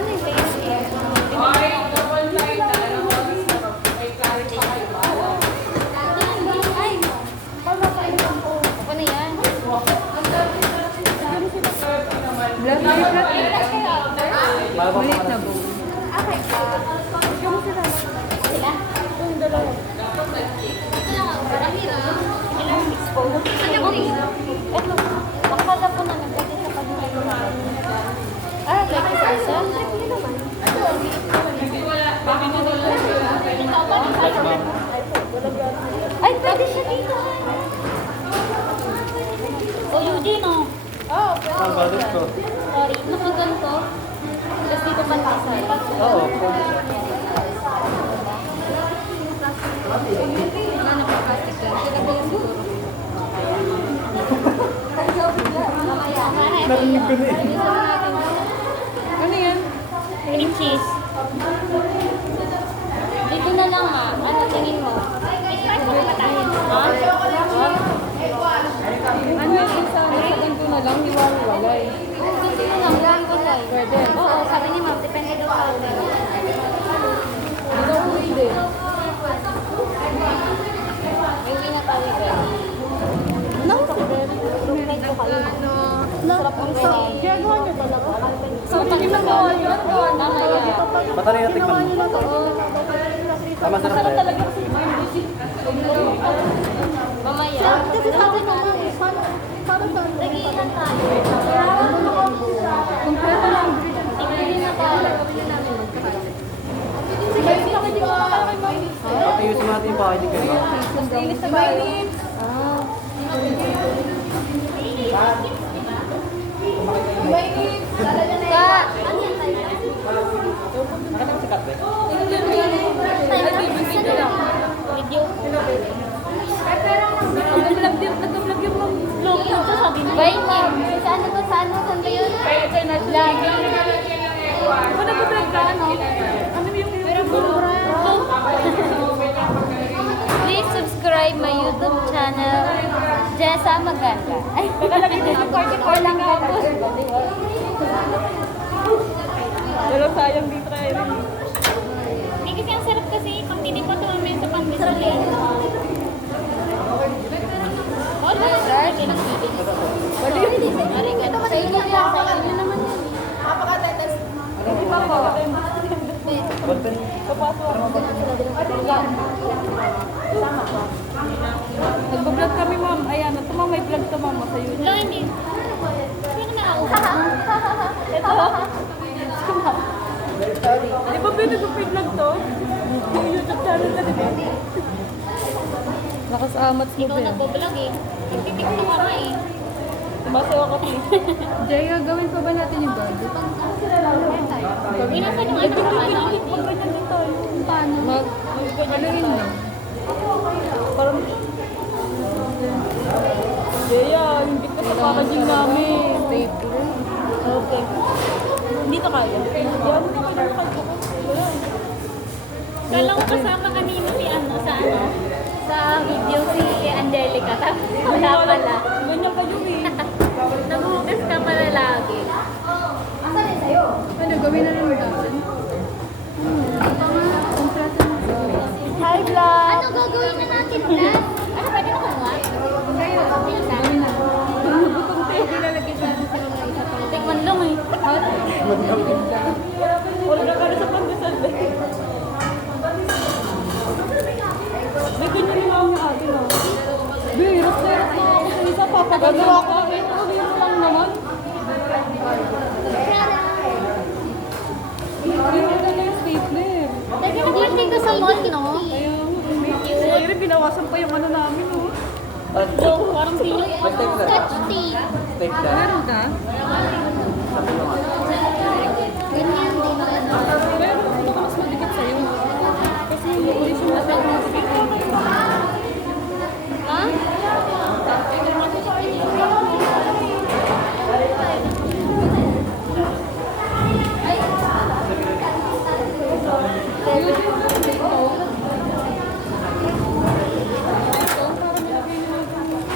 Ano yung face care? Ay! Ako na yan. Black na Maliit na bowl. Okay. Sila? Yung dalawa. Ilang mix po? Ito. Makakala po naman. Pwede sa pag-nila. Ah, like isa-isa? Ay, pwede siya dito. O, Eugene, oh. Oo, Ang balot ko. sorry. Nakaganto. Tapos dito pa nasa. Oo, pwede siya. Wala na pa plastic yan. Kaya ba yung siguro? Narinig ko na eh. Ano yan? Cream cheese. Dito na lang ha. Ano tingin mo? I-try mo pa tayo. Ha? Ano yung isa? Nasa ganito na lang, hiwa-hiwalay. Dito na lang. Iwan-iwan. Pwede. Oo, sabi ni ma'am. Depende daw sa atin. Hindi daw pwede. May uwi na tayo. No? Roommate ko kayo. Sarap ang kayo. Ginagawa niyo talaga? So, hindi mo mo yun. Tama yan. Matalay na tikman mo. Tama sa Masarap tayo. talaga kasi Mamaya. Kasi sabi naman, nag-iilan tayo. kompleto lang. Tingnan na tayo. Sige, hindi ko makakala kay Mami. Patayusin natin yung packaging kayo. Mas ilis na tayo. Ka, ano yan tayo? Ano si Kat eh? Video lang. Video. Nag-vlog yung Mami. Vlog yun to sabi niya. Bye, ma'am. Sa ano to? Saan ba yun? Lagi. Kung nag-vlog ka, ano? Ano yung Please subscribe my YouTube channel, Jessa Maganda. Ay, Nakalagay din yung 44 lang ako. Pero sayang dito kaya rin. hindi kasi ang sarap kasi pag tinipa to namin sa pang-bisal eh. Oh, no, sir. Arigato. Sa inyo yan. Sa inyo naman yan. Hindi pa po. Konti. Papasok. Nag-vlog kami, ma'am. Ayan, ito ma'am, may vlog to ma'am sa YouTube. Wala, hindi. Sino nakauha? Ito. Di ba pinag-vlog to? Yung YouTube channel na din. Nakasamat mo Ikaw nagbablog eh. Nagtitiktok ka nga eh. Tumasawa ka please. Jaya, gawin pa ba natin yung bag? Inasan yung ano sa ano? Mag-ganyan din tayo. Paano? Mag-ganyan lang. Parang... Jaya, hindi ka sa packaging namin. Stapler. Okay. Hindi to kaya. Yan, hindi ko lang pagbukas. Kala ko kasama kanina si ano sa ano? Sa video si Angelica. Tapos wala pala. Ganyan kayo eh. Naghugas ka pala lagi. Ano, gawin na lang natin? Hi, vlog! Ano gagawin na natin, Dad? Ano, pwede na kumuha? Kayo, gawin na. Butong tayo, ilalagay sa atin sa mga isa pa. Tikman lang eh. Wala ka na sa pandesal eh. May ganyan yung mga atin ah. Hirap na ako sa isa, papagagawa ko. Gawin mo lang naman. Gawin mo na yung stapler. Nagpapalting ka sa mall, no? Ayun, binawasan pa yung ano namin oh. So, parang sino? May stapler. Scotch tape. Stapler. Meron ka? Sabi mo nga. Ganyan din. Meron, ano ka mas madikit sa'yo? Kasi yung ulis yung nasa Ha?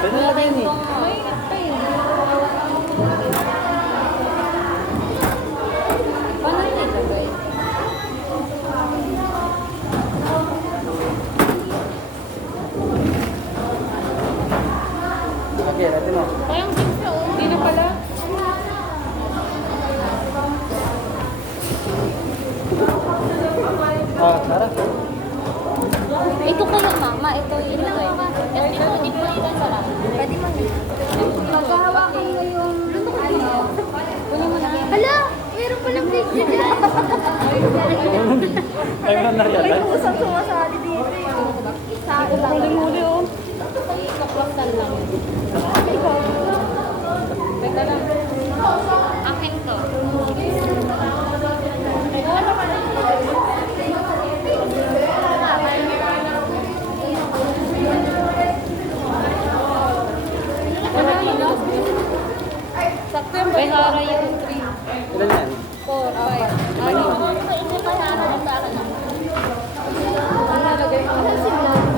Pwede na lagay ni. Mainit pa eh. Tara. Ito kayo, mama. Ito yun. Kasi di po ito sarap. Pwede mo. Maghahawakan mo yung... Kunin mo na. Hala! Meron palang picture dyan. Ay, mo na yan. May pusang sumasali dito eh. Sa ulang. Huli-huli oh. Kaklaktan lang. Teka lang. Akin to. Sakto yung May hara yung 3. Ilan yan? 4, 5. Ano? Hindi pa hara ng dala na. nalagay ko.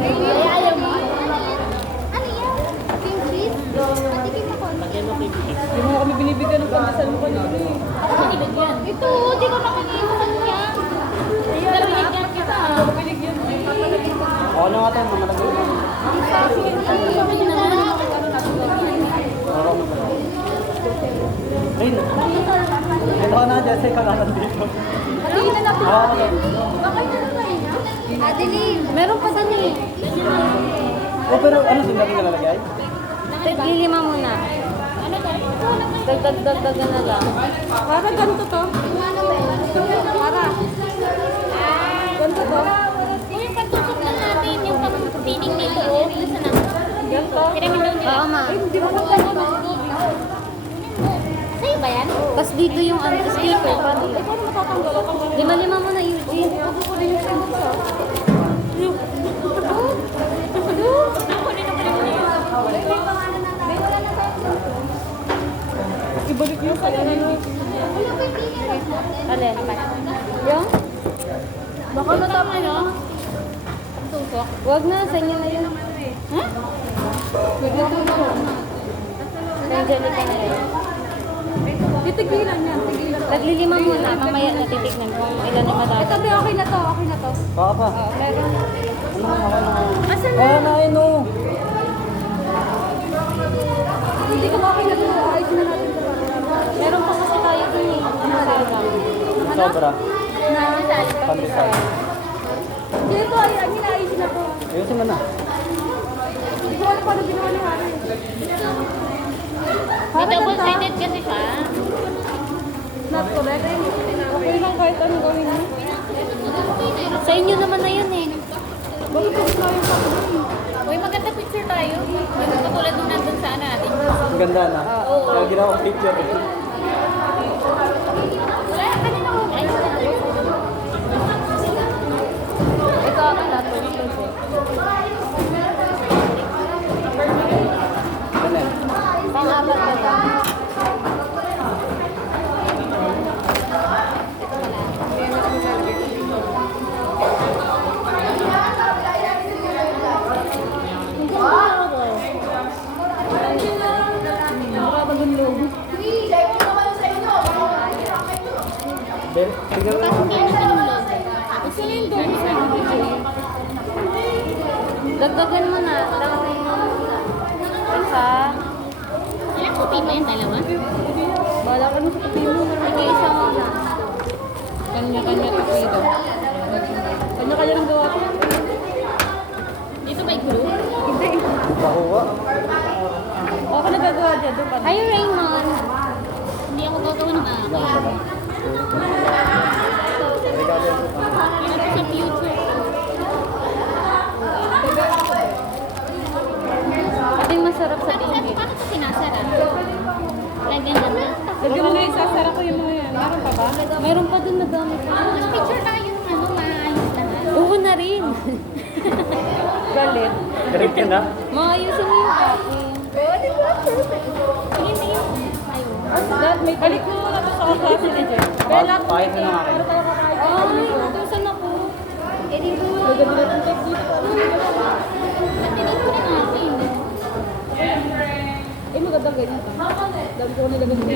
Ay, ayaw mo. Ano yan? Pink cheese? Patikin ako. Hindi mo kami binibigyan ng pandesal mo kanina eh. Ako nilagyan. Ito, di ko nakikita sa niya. Nalagyan kita. Binigyan mo eh. Oo na nga tayo, mamalagay na. Oo, ayun. Ito na, Jesse, ka naman dito. Hatiin na natin. Okay. Bakit na naman niya? Adeline. Meron pa sa niya. Oh, pero ano din natin nalalagay? Lilima muna. Ano to? Dagdagan na lang. Para ganito to. Para. Ganito to. Yung pagtusok na natin, yung pag-feeding nito, listen na. Ganito. Oo, ma. Hindi mo na Sa'yo ba yan? Tapos dito yung speaker pa. Ikaw na matatanggal ako. Lima-lima mo na, Eugene. Huwag ko rin yung sa'yo sa. Ibalik yung kaya na yun. Alin? Yung? Baka natama na. Tusok. Huwag na, sa inyo na yun. Ha? Huwag na tusok. Sa Angelica na yun. Titigilan niya. Tigilan. Naglilima muna, mamaya natitignan kung ilan na Ito, madami. be, okay na to. Okay na to. Baka pa. Meron. Asan Oo na, ayun o. Hindi ko okay na to. Ayos na natin ito. Meron pa kasi tayo dun eh. Sarap. Sobra. Na, Pandesal. Dito, ay, ayos na to. Ayusin mo na. Hindi ko alam paano ginawa ni Harry. May double-sided kasi siya. Not correct. Okay lang kahit ano gawin mo. Sa inyo naman na yun eh. Bakit ko gusto yung pagkakas? Uy, maganda picture tayo. Katulad nung nandun sa ano natin. Ang ganda na. Kaya ginawa ko picture. Wala, kanina ko. Ayos na. Ito ako na to. Ano yan? Pang-apat na lang. Ben, tingnan mo. Dagdagan mo na. Dagdagan mo na. Isa. Ilang kopi ba yan? Dalawa? Bala ka na sa kape mo. Sige, isa muna. Kanya-kanya kape daw. Kanya-kanya ng gawa ko. Dito ba yung group? Hindi. Nakuha. Ako nagagawa dyan. Doon pa. Hi, Raymond. Hindi ako gagawa ng Yan ako. pala. Regalo yan. Yun ako sa future. Ating masarap sa Paano tingin. ito sinasara? Lagyan na na. Lagyan mo na yung sasara ko yung mga yan. Meron pa ba? Mayroon pa dun na dami pa. Mas picture tayo ng ano, maayos lahat. Oo na rin. Galit. Galit ka na? Maayusin mo yung akin. Sige, sige. Ayun. Lahat may balik mo na to sa kaklase ni Jen. Kaya lahat Kahit na ng akin. Ay, natusan ako. Edi ko. Nagagalit yung text dito. Natinit ko ng akin. Eh, magandang ganyan. Dami ko nilagay dito.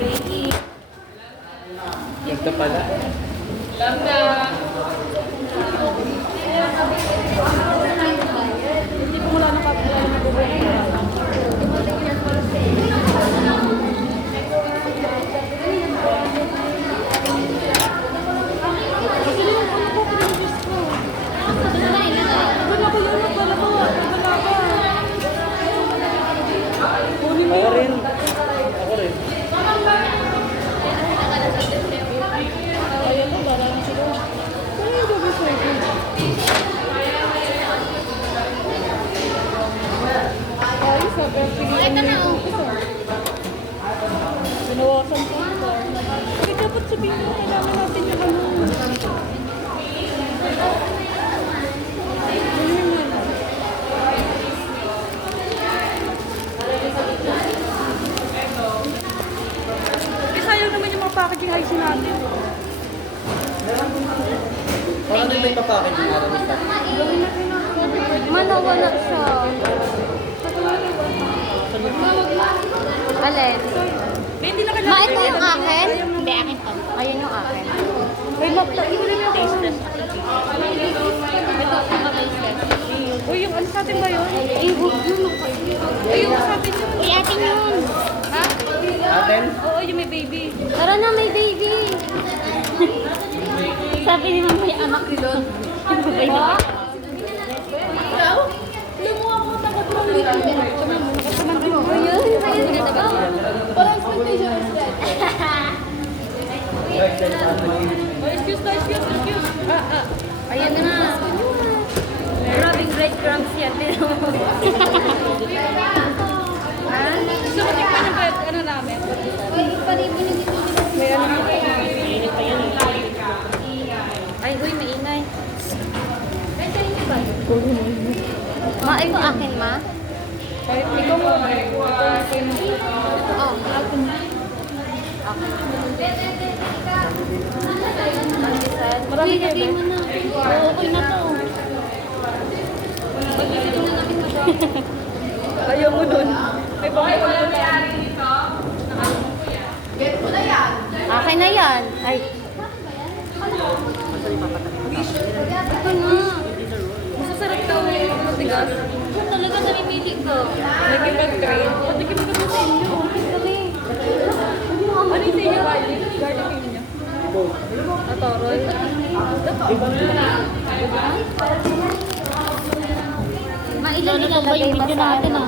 Ready. Ganda pala. Hindi ko mula ng kapila na mabubuhay. 10.4. Eh, dapat sabihin mo, kailangan natin yung ano. Eh, sayang naman yung mga packaging hygiene natin. Parang dito yung papakin yung araw nito. Wala siya. Alin? Eh, hindi na Ma, kailangan. ito yung akin? Hindi, akin to. Ayun yung akin. May mapla. Tasteless. Ito, paka-tasteless. Uy, yung ano sa atin ba yun? Ay, huwag yun. Uy, yung sa atin yun. Ay, atin yun. Ha? Atin? Oo, yung may baby. Tara na, may baby. Sabi ni mama yung anak ko. Baby. Ikaw? Lumuha ko takot mo dito. Ayun, ayun. Parang expectation is dead. Oh, excuse. Ayan na. Grabbing breadcrumbs yan. Gusto mo tikman yung bread, ano namin? May ano Ay, uy, maingay. Ma, ito akin, ma. Kahit ikaw mo. Oh. Marami Uy, kayo lagay ba? mo na. Oo, okay na to. Ayaw mo dun. May bakit mo dun. Akin na yan. Ay. Ito na. Masasarap daw yung matigas. Ito talaga namimili ko. Naging mag-train. Patikim ka doon sa inyo. Kami. Ano yung sa inyo, garlic? Garlic yung inyo. Atoroy. Mailan ilalagay ba sa ano?